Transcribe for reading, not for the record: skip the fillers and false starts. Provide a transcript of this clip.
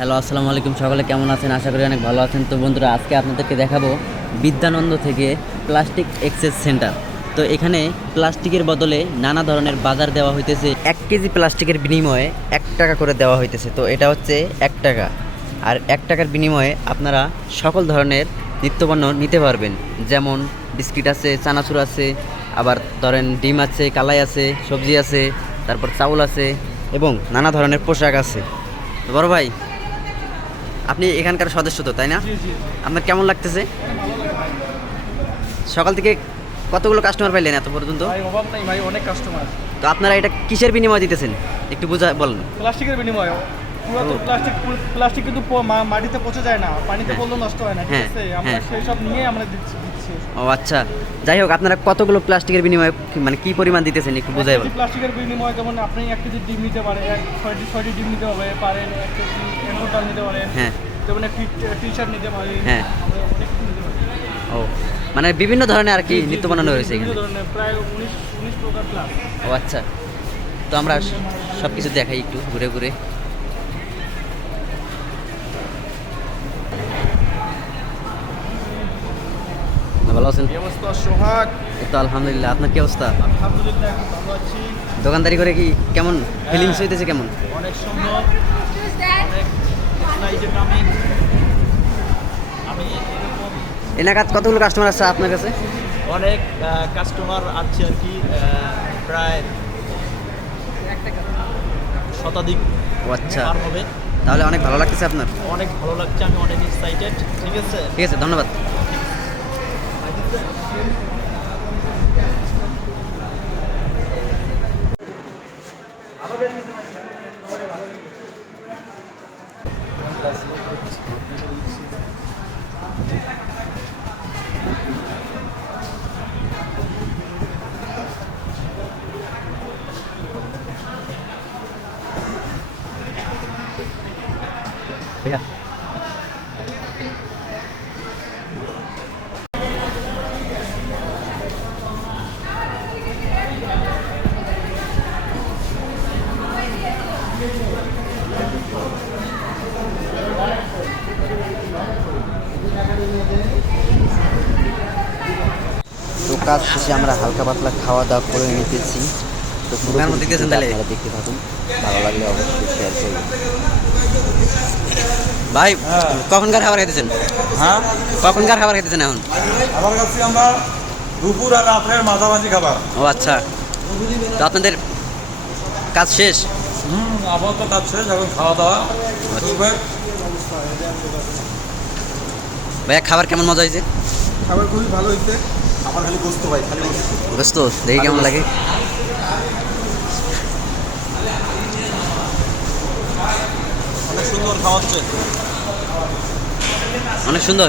Hello, আসসালামু আলাইকুম। সকলে কেমন আছেন? আশা করি অনেক ভালো আছেন। তো বন্ধুরা, আজকে আপনাদেরকে দেখাবো বিদ্যানন্দ থেকে প্লাস্টিক এক্সচেঞ্জ সেন্টার। তো এখানে প্লাস্টিকের বদলে নানা ধরনের বাজার দেওয়া হইতেছে। 1 কেজি প্লাস্টিকের বিনিময়ে 1 টাকা করে দেওয়া হইতেছে। তো এটা হচ্ছে 1 টাকা, আর 1 টাকার বিনিময়ে আপনারা সকল ধরনের নিত্যপণ্য নিতে পারবেন। যেমন বিস্কিট আছে, চানাচুর আছে, আবার ধরেন ডিম আছে, কালাই আছে, সবজি আছে, তারপর চাউল আছে এবং নানা ধরনের পোশাক আছে। তো বড় ভাই, আপনি এখানকার সদস্য তো, তাই না? জি জি। আপনার কেমন লাগতেছে? ভালো লাগে ভাই। সকাল থেকে কতগুলো কাস্টমার পাইলেন এত পর্যন্ত? ভাই অভাব নাই ভাই, অনেক কাস্টমার। তো আপনারা এটা কিসের বিনিময়ে দিতেছেন একটু বলেন। প্লাস্টিকের বিনিময়ে পুরাতন প্লাস্টিক কিন্তু মাটিতে পচে যায় না, পানিতে হ্যাঁ। পড়লেও নষ্ট হয় না, ঠিক হ্যাঁ, আছে? আমরা হ্যাঁ। সেই সব নিয়ে আমরা দিচ্ছি। ও আচ্ছা, যাই হোক, আপনারা কতগুলো প্লাস্টিকের বিনিময়ে মানে কি পরিমাণ দিতেছেন একটু বোঝাই বলেন। প্লাস্টিকের বিনিময়ে যেমন আপনি 1 কেজি ডিম নিতে পারেন, ছয়টি ডিম নিতে হবে পারেন, 1 কেজি এঁচোড় ডাল নিতে পারেন, হ্যাঁ, যেমন একটি টি শার্ট নিতে পারেন। হ্যাঁ। আমরা অনেক কিছু নিতে পারি। ও মানে বিভিন্ন ধরনের আর কি জি, জি, নিত্য জি, বানানো জি, রয়েছে বিভিন্ন এখানে। ধরনের প্রায় 19 প্রকার প্লাস। ও আচ্ছা, তো আমরা সব কিছু দেখাই একটু ঘুরে ঘুরে। ভালো আছেন? এই অবস্থা সোহাগ। এই তো আলহামদুলিল্লাহ। আপনার কি অবস্থা? আলহামদুলিল্লাহ, এখন ভালো আছি। দোকানদারি করে কি কেমন ফিলিংস হইতেছে? কেমন? অনেক সুন্দর, অনেক স্লাইডে কামিং। আমি এরকম এলাকাত কতগুলো কাস্টমার আছে আপনার কাছে? অনেক কাস্টমার আছে আর কি, প্রায় শতাধিক ও আচ্ছা, পার হবে। তাহলে অনেক ভালো লাগতেছে আপনার। অনেক ভালো লাগছে, আমি অনেক এক্সাইটেড। ঠিক আছে, ঠিক আছে, ধন্যবাদ। भैया তো কাজ শেষে আমরা হালকা পাতলা খাওয়া দাওয়া করে নিতেছি। তো পুরো দিতেছেন তাহলে আপনারা দেখতে থাকুন, ভালো লাগলে অবশ্যই শেয়ার করবেন। ভাই, কখনকার খাবার খাইতেছেন? হ্যাঁ, কখনকার খাবার খাইতেছেন এখন? খাবার খাচ্ছি আমরা দুপুর আর রাত্রের মাঝামাঝি খাবার। ও আচ্ছা, তো আপনাদের কাজ শেষ? আপাতত কাজ শেষ, এখন খাওয়া দাওয়া চলবে। ভাইয়া, খাবার কেমন মজা হয়েছে? খাবার খুবই ভালো হয়েছে। আমার খালি গোস্ত ভাই, খালি ব্যস্ত দেখি কেমন লাগে। অনেক সুন্দর খাওয়াচ্ছে। অনেক সুন্দর।